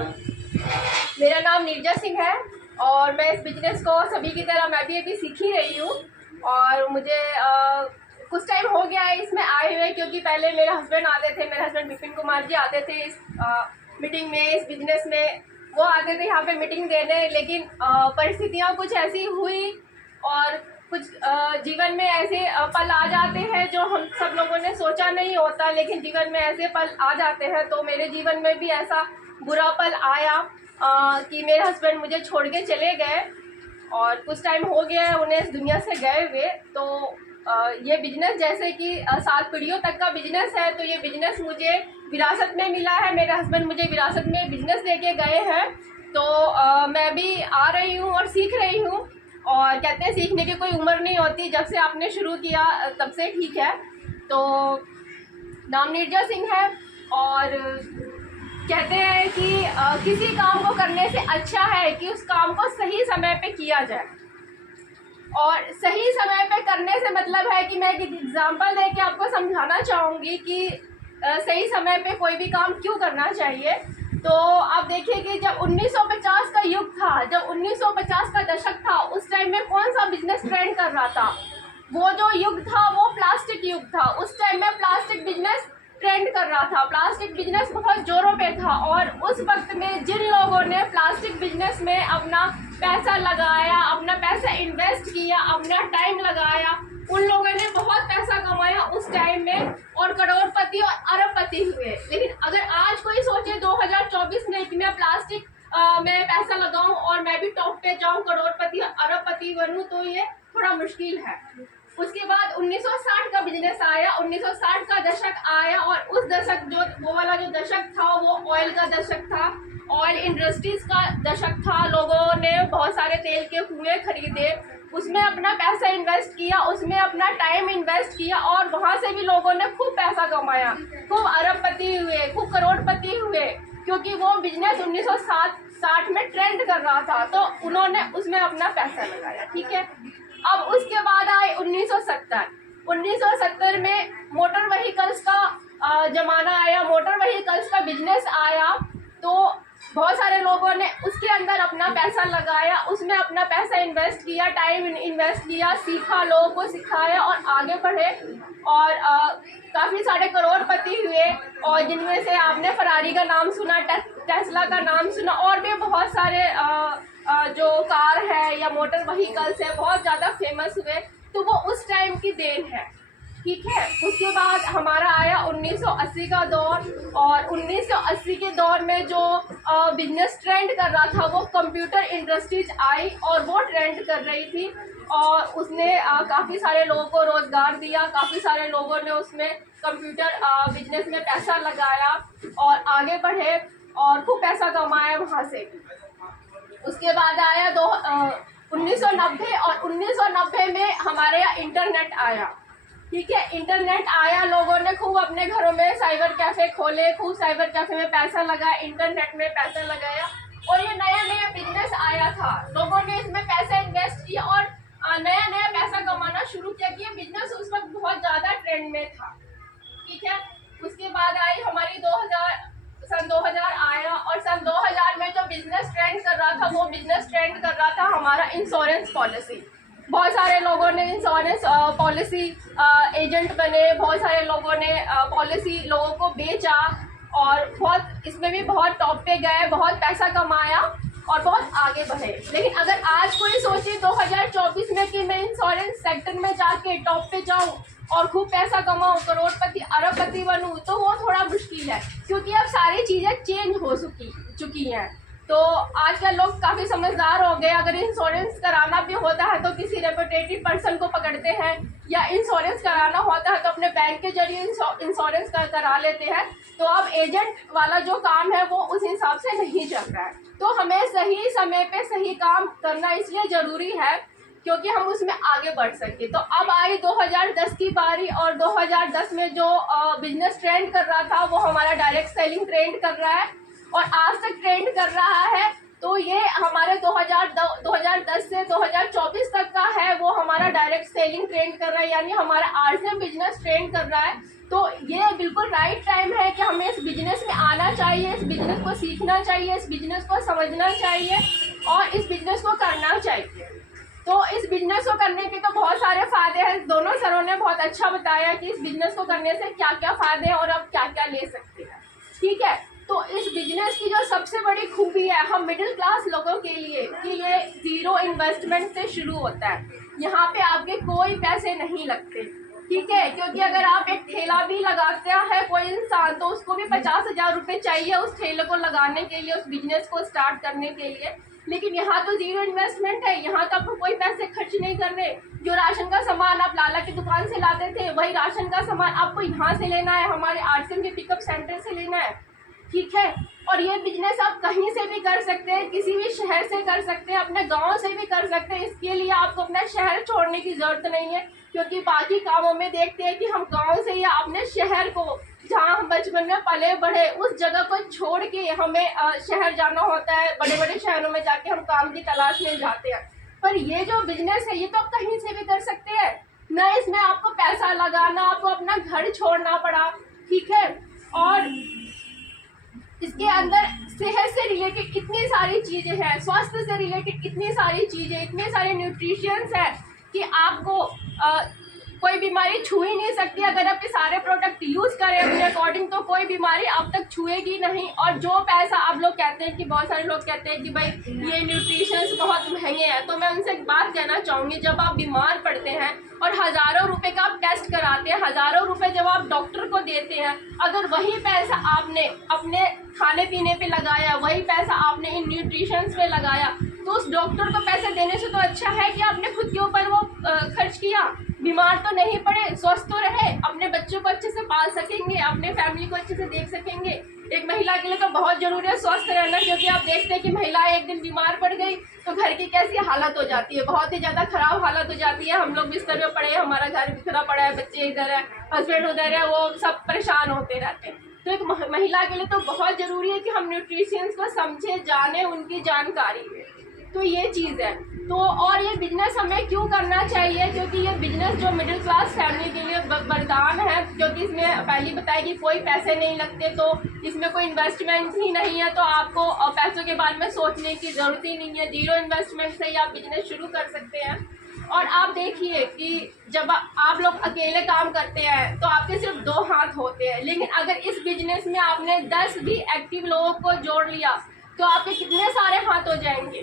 मेरा नाम नीरजा सिंह है और मैं इस बिजनेस को सभी की तरह मैं भी अभी सीख ही रही हूँ। और मुझे कुछ टाइम हो गया है इसमें आए हुए, क्योंकि पहले मेरे हस्बैंड आते थे, मेरे हस्बैंड विपिन कुमार जी आते थे इस मीटिंग में, इस बिजनेस में। वो आते थे यहाँ पे मीटिंग देने, लेकिन परिस्थितियाँ कुछ ऐसी हुई और कुछ जीवन में ऐसे पल आ जाते हैं जो हम सब लोगों ने सोचा नहीं होता, लेकिन जीवन में ऐसे पल आ जाते हैं। तो मेरे जीवन में भी ऐसा बुरा पल आया कि मेरे हस्बैंड मुझे छोड़ के चले गए और कुछ टाइम हो गया है उन्हें इस दुनिया से गए हुए। तो ये बिजनेस जैसे कि 7 पीढ़ियों तक का बिजनेस है, तो ये बिजनेस मुझे विरासत में मिला है। मेरे हस्बैंड मुझे विरासत में बिजनेस देके गए हैं। तो मैं भी आ रही हूँ और सीख रही हूँ। और कहते हैं सीखने की कोई उम्र नहीं होती, जब से आपने शुरू किया तब से ठीक है। तो नाम नीरजा सिंह है और कहते हैं कि किसी काम को करने से अच्छा है कि उस काम को सही समय पे किया जाए। और सही समय पे करने से मतलब है कि मैं एक एग्जांपल दे के आपको समझाना चाहूँगी कि सही समय पे कोई भी काम क्यों करना चाहिए। तो आप देखिए कि जब 1950 का युग था, जब 1950 का दशक था, उस टाइम में कौन सा बिजनेस ट्रेंड कर रहा था? वो जो युग था वो प्लास्टिक युग था। उस टाइम में प्लास्टिक बिजनेस ट्रेंड कर रहा था, प्लास्टिक बिजनेस बहुत जोरों पे था। और उस वक्त में जिन लोगों ने प्लास्टिक बिजनेस में अपना पैसा लगाया, अपना पैसा इन्वेस्ट किया, अपना टाइम लगाया, उन लोगों ने बहुत पैसा कमाया उस टाइम में और करोड़पति और अरबपति हुए। लेकिन अगर आज कोई सोचे 2024 में कि मैं प्लास्टिक में पैसा लगाऊं और मैं भी टॉप पे जाऊं, करोड़पति और अरबपति बनूं, तो ये थोड़ा मुश्किल है। उसके बाद 1960 का बिजनेस आया, 1960 का दशक आया और उस दशक वो वाला जो दशक था वो ऑयल का दशक था, ऑयल इंडस्ट्रीज का दशक था। लोगों ने बहुत सारे तेल के कुएं खरीदे, उसमें अपना पैसा इन्वेस्ट किया, उसमें अपना टाइम इन्वेस्ट किया और वहाँ से भी लोगों ने खूब पैसा कमाया, खूब अरबपति हुए, खूब करोड़पति हुए, क्योंकि वो बिजनेस 1960 में ट्रेंड कर रहा था। तो उन्होंने उसमें अपना पैसा लगाया, ठीक है। अब उसके बाद आए 1970। 1970 में मोटर व्हीकल्स का जमाना आया, मोटर व्हीकल्स का बिजनेस आया। तो बहुत सारे लोगों ने उसके अंदर अपना पैसा लगाया, उसमें अपना पैसा इन्वेस्ट किया, टाइम इन्वेस्ट किया, सीखा, लोगों को सिखाया और आगे बढ़े और काफ़ी सारे करोड़पति हुए। और जिनमें से आपने फरारी का नाम सुना, टेस्ला का नाम सुना, और भी बहुत सारे जो कार है या मोटर व्हीकल्स है बहुत ज़्यादा फेमस हुए। तो वो उस टाइम की देन है, ठीक है। उसके बाद हमारा आया 1980 का दौर और 1980 के दौर में जो बिजनेस ट्रेंड कर रहा था वो कंप्यूटर इंडस्ट्रीज आई और वो ट्रेंड कर रही थी और उसने काफ़ी सारे लोगों को रोज़गार दिया, काफ़ी सारे लोगों ने उसमें कंप्यूटर बिजनेस में पैसा लगाया और आगे बढ़े और खूब पैसा कमाया वहाँ से। उसके बाद आया 1990 और 1990 में हमारे यहाँ इंटरनेट आया, ठीक है। इंटरनेट आया, लोगों ने खूब अपने घरों में साइबर कैफ़े खोले, खूब साइबर कैफ़े में पैसा लगाया, इंटरनेट में पैसा लगाया और ये नया नया बिजनेस आया था। लोगों ने इसमें पैसा इन्वेस्ट किया और नया नया पैसा कमाना शुरू किया कि ये बिजनेस उस वक्त बहुत ज़्यादा ट्रेंड में था, ठीक है। उसके बाद आई हमारी सन 2000 आया और सन 2000 में जो बिजनेस ट्रेंड कर रहा था वो बिजनेस ट्रेंड कर रहा था हमारा इंश्योरेंस पॉलिसी। बहुत सारे लोगों ने इंश्योरेंस पॉलिसी एजेंट बने, बहुत सारे लोगों ने पॉलिसी लोगों को बेचा और बहुत इसमें भी बहुत टॉप पे गए, बहुत पैसा कमाया और बहुत आगे बढ़े। लेकिन अगर आज कोई सोचे 2024 में कि मैं इंश्योरेंस सेक्टर में जाके टॉप पे जाऊं और खूब पैसा कमाऊं, करोड़पति अरबपति बनूं, तो वो थोड़ा मुश्किल है, क्योंकि अब सारी चीज़ें चेंज हो चुकी हैं। तो आजकल लोग काफ़ी समझदार हो गए। अगर इंश्योरेंस कराना भी होता है तो किसी रेपुटेटिव पर्सन को पकड़ते हैं, या इंश्योरेंस कराना होता है तो अपने बैंक के जरिए इंश्योरेंस करा लेते हैं। तो अब एजेंट वाला जो काम है वो उस हिसाब से नहीं चल रहा है। तो हमें सही समय पे सही काम करना इसलिए ज़रूरी है क्योंकि हम उसमें आगे बढ़ सके। तो अब आई 2010 की बारी और 2010 में जो बिजनेस ट्रेंड कर रहा था वो हमारा डायरेक्ट सेलिंग ट्रेंड कर रहा है और आज तक ट्रेंड कर रहा है। तो ये हमारे 2010 से 2024 तक का है, वो हमारा डायरेक्ट सेलिंग ट्रेंड कर रहा है, यानी हमारा आरसीएम बिजनेस ट्रेंड कर रहा है। तो ये बिल्कुल राइट टाइम है कि हमें इस बिजनेस में आना चाहिए, इस बिजनेस को सीखना चाहिए, इस बिजनेस को समझना चाहिए और इस बिजनेस को करना चाहिए। तो इस बिजनेस को करने के तो बहुत सारे फ़ायदे हैं। दोनों सरों ने बहुत अच्छा बताया कि इस बिजनेस को करने से क्या क्या फ़ायदे हैं और आप क्या क्या ले सकते हैं। ठीक है, तो इस बिजनेस की जो सबसे बड़ी खूबी है हम मिडिल क्लास लोगों के लिए कि ये ज़ीरो इन्वेस्टमेंट से शुरू होता है। यहाँ पे आपके कोई पैसे नहीं लगते। ठीक है, क्योंकि अगर आप एक ठेला भी लगाते हैं कोई इंसान तो उसको भी 50,000 रुपये चाहिए उस ठेले को लगाने के लिए, उस बिजनेस को स्टार्ट करने के लिए। लेकिन यहाँ तो ज़ीरो इन्वेस्टमेंट है, यहाँ तो आपको कोई पैसे खर्च नहीं करने। जो राशन का सामान आप लाला की दुकान से लाते थे वही राशन का सामान आपको यहाँ से लेना है, हमारे आरसीएम के पिकअप सेंटर से लेना है। ठीक है, और ये बिजनेस आप कहीं से भी कर सकते हैं, किसी भी शहर से कर सकते हैं, अपने गांव से भी कर सकते हैं। इसके लिए आपको अपना शहर छोड़ने की ज़रूरत नहीं है, क्योंकि बाकी कामों में देखते हैं कि हम गांव से या अपने शहर को जहाँ हम बचपन में पले बढ़े उस जगह को छोड़ के हमें शहर जाना होता है, बड़े बड़े शहरों में जाके हम काम की तलाश में जाते हैं। पर ये जो बिजनेस है ये तो आप कहीं से भी कर सकते हैं, न इसमें आपको पैसा लगाना, आपको अपना घर छोड़ना पड़ा। ठीक है, और इसके अंदर सेहत से रिलेटेड इतनी सारी चीज़ें हैं, स्वास्थ्य से रिलेटेड इतनी सारी चीज़ें, इतने सारे न्यूट्रिशंस हैं कि आपको कोई बीमारी छू ही नहीं सकती। अगर आप ये सारे प्रोडक्ट यूज़ करें अपने अकॉर्डिंग तो कोई बीमारी आप तक छुएगी नहीं। और जो पैसा आप लोग कहते हैं कि बहुत सारे लोग कहते हैं कि भाई ये न्यूट्रिशंस बहुत महंगे हैं, तो मैं उनसे एक बात कहना चाहूँगी, जब आप बीमार पड़ते हैं और हज़ारों रुपए का आप टेस्ट कराते हैं, हज़ारों रुपए जब आप डॉक्टर को देते हैं, अगर वही पैसा आपने अपने खाने पीने पे लगाया, वही पैसा आपने इन न्यूट्रिशंस पे लगाया, तो उस डॉक्टर को पैसे देने से तो अच्छा है कि आपने खुद के ऊपर वो खर्च किया, बीमार तो नहीं पड़े, स्वस्थ तो रहे, अपने बच्चों को अच्छे से पाल सकेंगे, अपने फैमिली को अच्छे से देख सकेंगे। एक महिला के लिए तो बहुत ज़रूरी है स्वस्थ रहना, क्योंकि आप देखते हैं कि महिला एक दिन बीमार पड़ गई तो घर की कैसी हालत हो जाती है, बहुत ही ज़्यादा ख़राब हालत हो जाती है। हम लोग बिस्तर में पड़े हैं, हमारा घर बिखरा पड़ा है, बच्चे इधर है, हस्बैंड उधर है, वो सब परेशान होते रहते हैं। तो एक महिला के लिए तो बहुत ज़रूरी है कि हम न्यूट्रिशंस को समझे, जाने, उनकी जानकारी है। तो ये चीज़ है। तो और ये बिजनेस हमें क्यों करना चाहिए, क्योंकि ये बिजनेस जो मिडिल क्लास फैमिली के लिए वरदान है, क्योंकि इसमें पहले बताया कि कोई पैसे नहीं लगते, तो इसमें कोई इन्वेस्टमेंट ही नहीं है, तो आपको पैसों के बारे में सोचने की ज़रूरत ही नहीं है। ज़ीरो इन्वेस्टमेंट से ही आप बिजनेस शुरू कर सकते हैं। और आप देखिए कि जब आप लोग अकेले काम करते हैं तो आपके सिर्फ 2 हाथ होते हैं, लेकिन अगर इस बिजनेस में आपने 10 भी एक्टिव लोगों को जोड़ लिया तो आपके कितने सारे हाथ हो जाएंगे।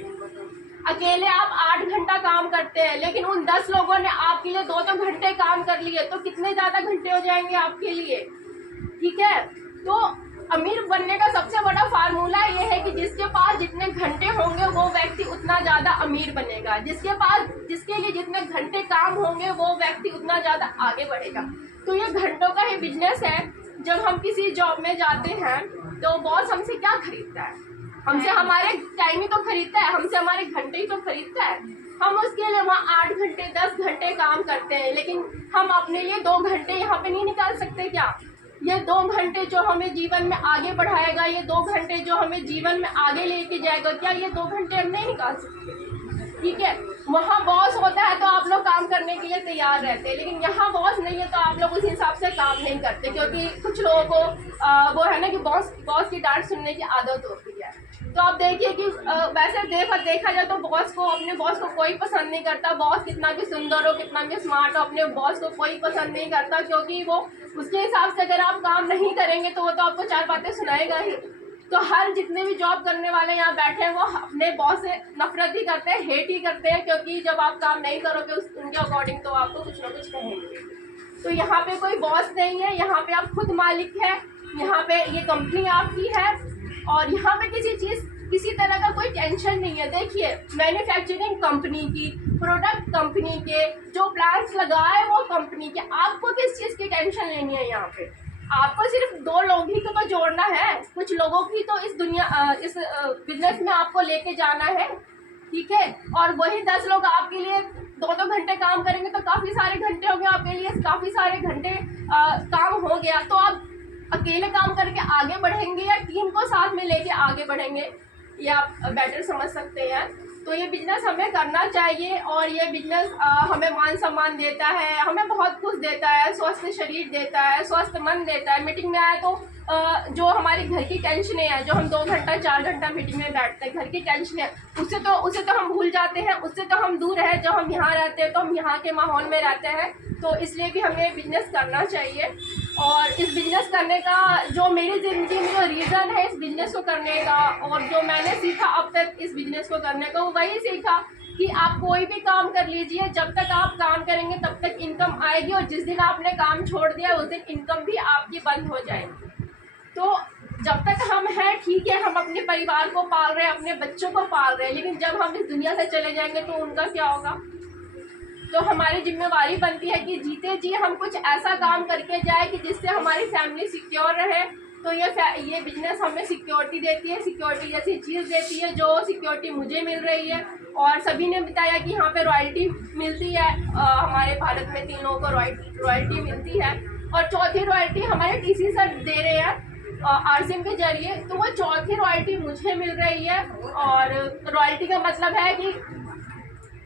अकेले आप 8 घंटा काम करते हैं, लेकिन उन 10 लोगों ने आपके लिए 2-2 घंटे काम कर लिए, तो कितने ज़्यादा घंटे हो जाएंगे आपके लिए। ठीक है, तो अमीर बनने का सबसे बड़ा फार्मूला ये है कि जिसके पास जितने घंटे होंगे वो व्यक्ति उतना ज़्यादा अमीर बनेगा, जिसके लिए जितने घंटे काम होंगे वो व्यक्ति उतना ज़्यादा आगे बढ़ेगा। तो ये घंटों का ही बिजनेस है। जब हम किसी जॉब में जाते हैं तो बॉस हमसे क्या खरीदता है, हमसे हमारे टाइम ही तो खरीदता है, हमसे हमारे घंटे ही तो खरीदता है। हम उसके लिए वहाँ 8 घंटे 10 घंटे काम करते हैं, लेकिन हम अपने लिए 2 घंटे यहाँ पे नहीं निकाल सकते क्या? ये 2 घंटे जो हमें जीवन में आगे बढ़ाएगा, ये 2 घंटे जो हमें जीवन में आगे लेके जाएगा, क्या ये 2 घंटे हम नहीं निकाल सकते? ठीक है, वहाँ बॉस होता है तो आप लोग काम करने के लिए तैयार रहते हैं, लेकिन यहाँ बॉस नहीं है तो आप लोग उस हिसाब से काम नहीं करते, क्योंकि कुछ लोगों को वो है ना कि बॉस की डांट सुनने की आदत होती है। तो आप देखिए कि वैसे देखा जाए तो अपने बॉस को कोई पसंद नहीं करता। बॉस कितना भी सुंदर हो, कितना भी स्मार्ट हो, अपने बॉस को कोई पसंद नहीं करता, क्योंकि वो उसके हिसाब से अगर आप काम नहीं करेंगे तो वो तो आपको 4 बातें सुनाएगा ही। तो हर जितने भी जॉब करने वाले यहाँ बैठे हैं वो अपने बॉस से नफरत ही करते हैं, हेट ही करते हैं, क्योंकि जब आप काम नहीं करोगे उनके अकॉर्डिंग तो आपको कुछ ना कुछ कहेंगे। तो यहाँ पे कोई बॉस नहीं है, यहाँ पे आप खुद मालिक है, यहाँ पे ये कंपनी आपकी है और यहाँ पे किसी तरह का कोई टेंशन नहीं है। देखिए, मैन्युफैक्चरिंग कंपनी की, प्रोडक्ट कंपनी के, जो प्लांट्स लगाए वो कंपनी के, आपको किस चीज़ की टेंशन लेनी है? यहाँ पे आपको सिर्फ 2 लोग ही को तो जोड़ना है, कुछ लोगों की तो इस बिजनेस में आपको लेके जाना है। ठीक है, और वही 10 लोग आपके लिए 2-2 घंटे काम करेंगे तो काफ़ी सारे घंटे हो गए आपके लिए, काफ़ी सारे घंटे काम हो गया। तो आप अकेले काम करके आगे बढ़ेंगे या टीम को साथ में लेके आगे बढ़ेंगे, ये आप बेटर समझ सकते हैं। तो ये बिजनेस हमें करना चाहिए और ये बिजनेस हमें मान सम्मान देता है, हमें बहुत कुछ देता है, स्वस्थ शरीर देता है, स्वस्थ मन देता है। मीटिंग में आए तो जो हमारी घर की टेंशनें हैं, जो हम 2 घंटा 4 घंटा मीटिंग में बैठते हैं, घर की टेंशनें, उसे तो हम भूल जाते हैं, उससे तो हम दूर है। जब हम यहाँ रहते हैं तो हम यहाँ के माहौल में रहते हैं, तो इसलिए भी हमें बिजनेस करना चाहिए। और इस बिजनेस करने का जो मेरी ज़िंदगी में जो रीज़न है इस बिजनेस को करने का, और जो मैंने सीखा अब तक इस बिजनेस को करने का, वो वही सीखा कि आप कोई भी काम कर लीजिए, जब तक आप काम करेंगे तब तक इनकम आएगी, और जिस दिन आपने काम छोड़ दिया उस दिन इनकम भी आपकी बंद हो जाएगी। तो जब तक हम हैं ठीक है, हम अपने परिवार को पाल रहे हैं, अपने बच्चों को पाल रहे हैं, लेकिन जब हम इस दुनिया से चले जाएंगे तो उनका क्या होगा। तो हमारी जिम्मेवारी बनती है कि जीते जी हम कुछ ऐसा काम करके जाए कि जिससे हमारी फैमिली सिक्योर रहे। तो ये बिजनेस हमें सिक्योरिटी देती है, सिक्योरिटी जैसी चीज़ देती है, जो सिक्योरिटी मुझे मिल रही है। और सभी ने बताया कि यहाँ पे रॉयल्टी मिलती है, हमारे भारत में 3 लोगों को रॉयल्टी मिलती है, और चौथी रॉयल्टी हमारे टीसी सर दे रहे हैं आरसीएम के जरिए। तो वो चौथी रॉयल्टी मुझे मिल रही है। और रॉयल्टी का मतलब है कि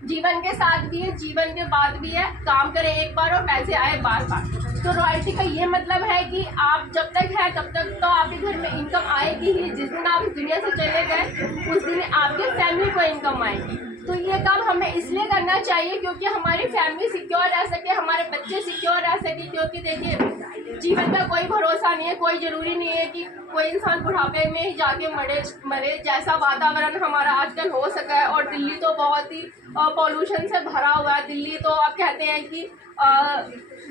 जीवन के साथ भी है, जीवन के बाद भी है, काम करें एक बार और पैसे आए बार बार। तो रॉयल्टी का ये मतलब है कि आप जब तक है तब तक तो आपके घर में इनकम आएगी ही। जिस दिन आप इस दुनिया से चले गए उस दिन आपके फैमिली को इनकम आएगी। तो ये काम हमें इसलिए करना चाहिए क्योंकि हमारी फैमिली सिक्योर रह सके, हमारे बच्चे सिक्योर रह सके। क्योंकि देखिए जीवन का कोई भरोसा नहीं है, कोई ज़रूरी नहीं है कि कोई इंसान बुढ़ापे में ही जाके मरे। जैसा वातावरण हमारा आजकल हो सका है, और दिल्ली तो बहुत ही पॉल्यूशन से भरा हुआ है। दिल्ली तो आप कहते हैं कि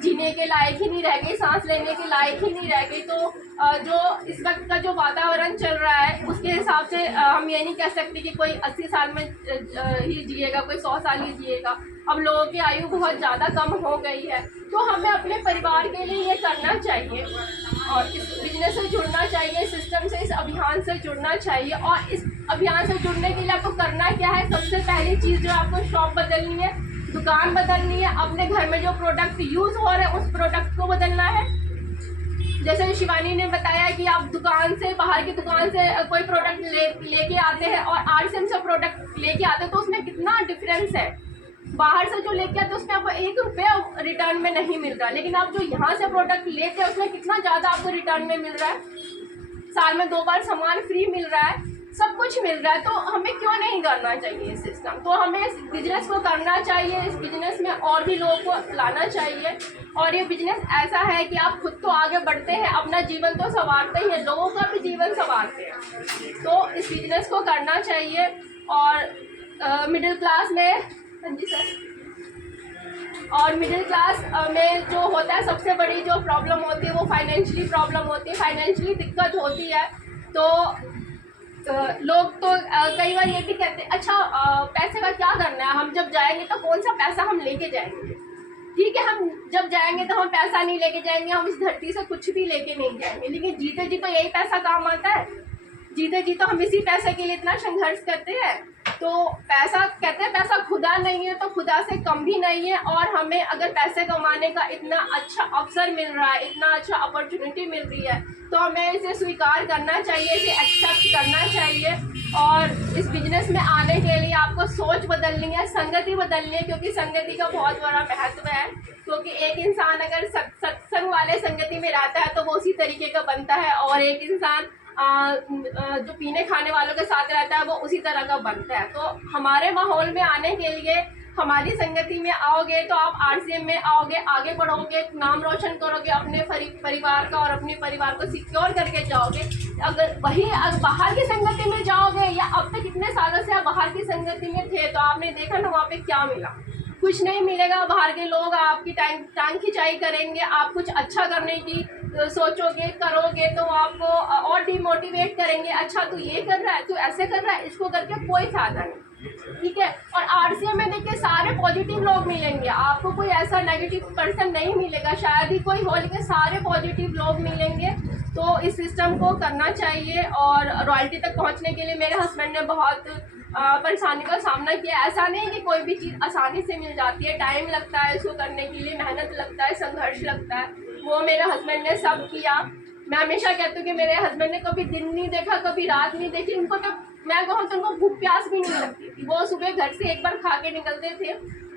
जीने के लायक ही नहीं रह गई, सांस लेने के लायक ही नहीं रह गई। तो जो इस वक्त का जो वातावरण चल रहा है उसके हिसाब से हम ये नहीं कह सकते कि कोई 80 साल में ही जिएगा, कोई 100 साल ही जिएगा। अब लोगों की आयु बहुत ज़्यादा कम हो गई है। तो हमें अपने परिवार के लिए ये करना चाहिए और इस बिजनेस से जुड़ना चाहिए, सिस्टम से, इस अभियान से जुड़ना चाहिए। और इस अभियान से जुड़ने के लिए आपको करना क्या है, सबसे पहली चीज़ जो आपको शॉप बदलनी है, दुकान बदलनी है, अपने घर में जो प्रोडक्ट यूज़ हो रहे हैं उस प्रोडक्ट को बदलना है। जैसे शिवानी ने बताया कि आप दुकान से, बाहर की दुकान से कोई प्रोडक्ट लेके आते हैं और आरसीएम से प्रोडक्ट लेके आते हैं, तो उसमें कितना डिफरेंस है। बाहर से जो लेके आते हैं उसमें आपको 1 रुपया रिटर्न में नहीं मिल रहा, लेकिन आप जो यहाँ से प्रोडक्ट लेते हैं उसमें कितना ज़्यादा आपको रिटर्न में मिल रहा है। साल में 2 बार सामान फ्री मिल रहा है, सब कुछ मिल रहा है। तो हमें क्यों नहीं करना चाहिए सिस्टम। तो हमें इस बिजनेस को करना चाहिए, इस बिजनेस में और भी लोगों को लाना चाहिए। और ये बिजनेस ऐसा है कि आप खुद तो आगे बढ़ते हैं, अपना जीवन तो संवारते ही हैं, लोगों का भी जीवन संवारते हैं। तो इस बिजनेस को करना चाहिए। और मिडिल क्लास में, हाँ जी सर, और मिडिल क्लास में जो होता है सबसे बड़ी जो प्रॉब्लम होती है वो फाइनेंशियली प्रॉब्लम होती है, फाइनेंशियली दिक्कत होती है। तो लोग तो कई बार ये भी कहते हैं अच्छा पैसे का क्या करना है, हम जब जाएंगे तो कौन सा पैसा हम लेके जाएंगे। ठीक है, हम जब जाएंगे तो हम पैसा नहीं लेके जाएंगे, हम इस धरती से कुछ भी लेके नहीं जाएंगे, लेकिन जीते जी तो यही पैसा काम आता है। जीते जी तो हम इसी पैसे के लिए इतना संघर्ष करते हैं। तो पैसा, कहते हैं पैसा खुदा नहीं है तो खुदा से कम भी नहीं है। और हमें अगर पैसे कमाने का इतना अच्छा अवसर मिल रहा है, इतना अच्छा अपॉर्चुनिटी मिल रही है, तो हमें इसे स्वीकार करना चाहिए, इसे एक्सेप्ट करना चाहिए। और इस बिजनेस में आने के लिए आपको सोच बदलनी है, संगति बदलनी है, क्योंकि संगति का बहुत बड़ा महत्व है। क्योंकि एक इंसान अगर सत्संग वाले संगति में रहता है तो वो उसी तरीके का बनता है, और एक इंसान जो पीने खाने वालों के साथ रहता है वो उसी तरह का बनता है। तो हमारे माहौल में आने के लिए, हमारी संगति में आओगे तो आप आरसीएम में आओगे, आगे बढ़ोगे, नाम रोशन करोगे अपने परिवार का, और अपने परिवार को सिक्योर करके जाओगे। अगर बाहर की संगति में जाओगे, या अब तक इतने सालों से आप बाहर की संगति में थे, तो आपने देखा ना वहाँ पे क्या मिला, कुछ नहीं मिलेगा। बाहर के लोग आपकी टांग खिंचाई करेंगे, आप कुछ अच्छा करने की सोचोगे, करोगे तो आपको और डिमोटिवेट करेंगे। अच्छा तू ये कर रहा है, तू ऐसे कर रहा है, इसको करके कोई फायदा नहीं। ठीक है, और आरसीएम में देखिए सारे पॉजिटिव लोग मिलेंगे, आपको कोई ऐसा नेगेटिव पर्सन नहीं मिलेगा, शायद ही कोई हो, लेकिन सारे पॉजिटिव लोग मिलेंगे। तो इस सिस्टम को करना चाहिए। और रॉयल्टी तक पहुंचने के लिए मेरे हस्बैंड ने बहुत परेशानी का सामना किया। ऐसा नहीं कि कोई भी चीज़ आसानी से मिल जाती है, टाइम लगता है इसको करने के लिए, मेहनत लगता है, संघर्ष लगता है। वो मेरे हस्बैंड ने सब किया। मैं हमेशा कहती हूँ कि मेरे हस्बैंड ने कभी दिन नहीं देखा, कभी रात नहीं देखी। उनको तो मैं कहूँ तो उनको भूख प्यास भी नहीं लगती थी। वो सुबह घर से एक बार खा के निकलते थे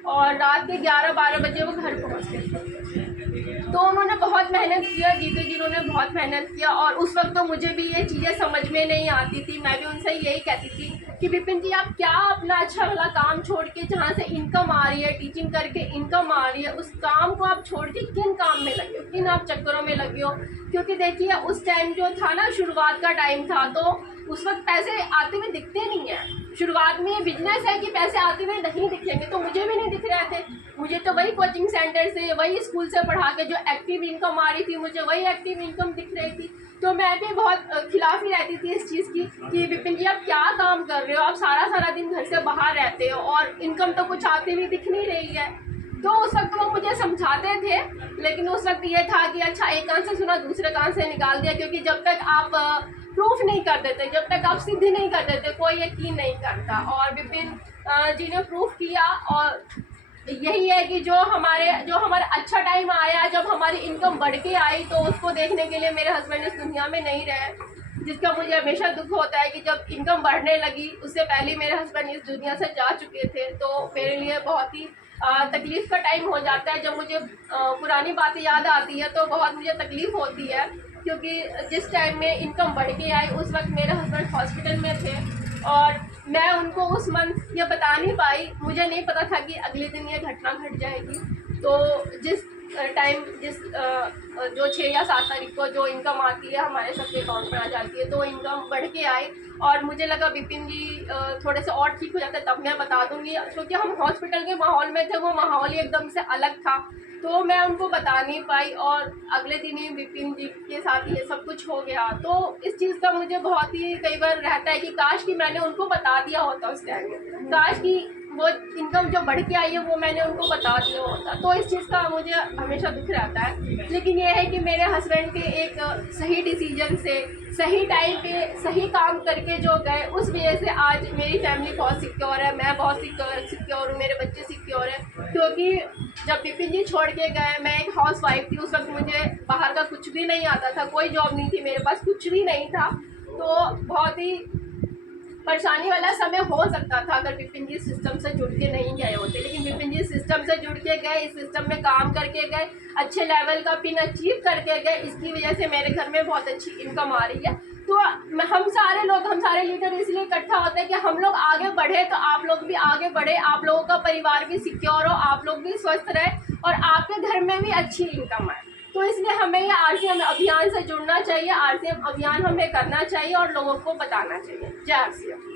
और रात के 11-12 बजे वो घर पहुँचते थे। तो उन्होंने बहुत मेहनत किया, दीदी जी उन्होंने बहुत मेहनत किया। और उस वक्त तो मुझे भी ये चीज़ें समझ में नहीं आती थी। मैं भी उनसे यही कहती थी कि विपिन जी आप क्या अपना अच्छा वाला काम छोड़ के, जहाँ से इनकम आ रही है, टीचिंग करके इनकम आ रही है, उस काम को आप छोड़ के किन काम में लगे हो, किन आप चक्करों में लगे हो। क्योंकि देखिए उस टाइम जो था ना, शुरुआत का टाइम था, तो उस वक्त पैसे आते हुए दिखते नहीं है। शुरुआत में ये बिजनेस है कि पैसे आते हुए नहीं दिखेंगे, तो मुझे भी नहीं दिख रहे थे। मुझे तो वही कोचिंग सेंटर से, वही स्कूल से पढ़ा के जो एक्टिव इनकम आ रही थी, मुझे वही एक्टिव इनकम दिख रही थी। तो मैं भी बहुत खिलाफ ही रहती थी इस चीज़ की कि विपिन जी आप क्या काम कर रहे हो, आप सारा दिन घर से बाहर रहते हो और इनकम तो कुछ आती हुई दिख नहीं रही है। तो उस वक्त वो मुझे समझाते थे, लेकिन उस वक्त ये था कि अच्छा एक कान से सुना दूसरे कान से निकाल दिया। क्योंकि जब तक आप प्रूफ नहीं कर देते, जब तक आप सिद्ध नहीं कर देते, कोई यकीन नहीं करता। और विपिन जी ने प्रूफ किया। और यही है कि जो हमारा अच्छा टाइम आया, जब हमारी इनकम बढ़ के आई, तो उसको देखने के लिए मेरे हस्बैंड इस दुनिया में नहीं रहे, जिसका मुझे हमेशा दुख होता है कि जब इनकम बढ़ने लगी, उससे पहले मेरे हस्बैंड इस दुनिया से जा चुके थे। तो मेरे लिए बहुत ही तकलीफ़ का टाइम हो जाता है। जब मुझे पुरानी बातें याद आती है तो बहुत मुझे तकलीफ़ होती है। क्योंकि जिस टाइम में इनकम बढ़ के आई, उस वक्त मेरे हस्बैंड हॉस्पिटल में थे और मैं उनको उस मंथ ये बता नहीं पाई। मुझे नहीं पता था कि अगले दिन ये घटना घट जाएगी। तो जिस जो 6 या 7 तारीख को जो इनकम आती है हमारे सबके अकाउंट में आ जाती है, तो इनकम बढ़ के आई। और मुझे लगा विपिन जी थोड़े से और ठीक हो जाते, तब मैं बता दूंगी। क्योंकि हम हॉस्पिटल के माहौल में थे, वो माहौल ही एकदम से अलग था, तो मैं उनको बता नहीं पाई। और अगले दिन ही विपिन जी के साथ ये सब कुछ हो गया। तो इस चीज़ का मुझे बहुत ही कई बार रहता है कि काश कि मैंने उनको बता दिया होता उस टाइम में, काश कि वो इनकम जो बढ़ के आई है वो मैंने उनको बता दिया होता। तो इस चीज़ का मुझे हमेशा दुख रहता है। लेकिन ये है कि मेरे हस्बैंड के एक सही डिसीजन से, सही टाइम पे सही काम करके जो गए, उस वजह से आज मेरी फैमिली बहुत सिक्योर है, मैं बहुत सिक्योर हूँ, मेरे बच्चे सिक्योर हैं। क्योंकि जब विपिन जी छोड़ के गए, मैं एक हाउस वाइफ थी। उस वक्त मुझे बाहर का कुछ भी नहीं आता था, कोई जॉब नहीं थी, मेरे पास कुछ भी नहीं था। तो बहुत ही परेशानी वाला समय हो सकता था अगर विपिन जी सिस्टम से जुड़ के नहीं गए होते। लेकिन विपिन जी सिस्टम से जुड़ के गए, इस सिस्टम में काम करके गए, अच्छे लेवल का पिन अचीव करके गए। इसकी वजह से मेरे घर में बहुत अच्छी इनकम आ रही है। तो हम सारे लीडर इसलिए इकट्ठा होते हैं कि हम लोग आगे बढ़े, तो आप लोग भी आगे बढ़े, आप लोगों का परिवार भी सिक्योर हो, आप लोग भी स्वस्थ रहे और आपके घर में भी अच्छी इनकम आए। तो इसलिए हमें ये RCM अभियान से जुड़ना चाहिए, RCM अभियान हमें करना चाहिए और लोगों को बताना चाहिए। जय RCM।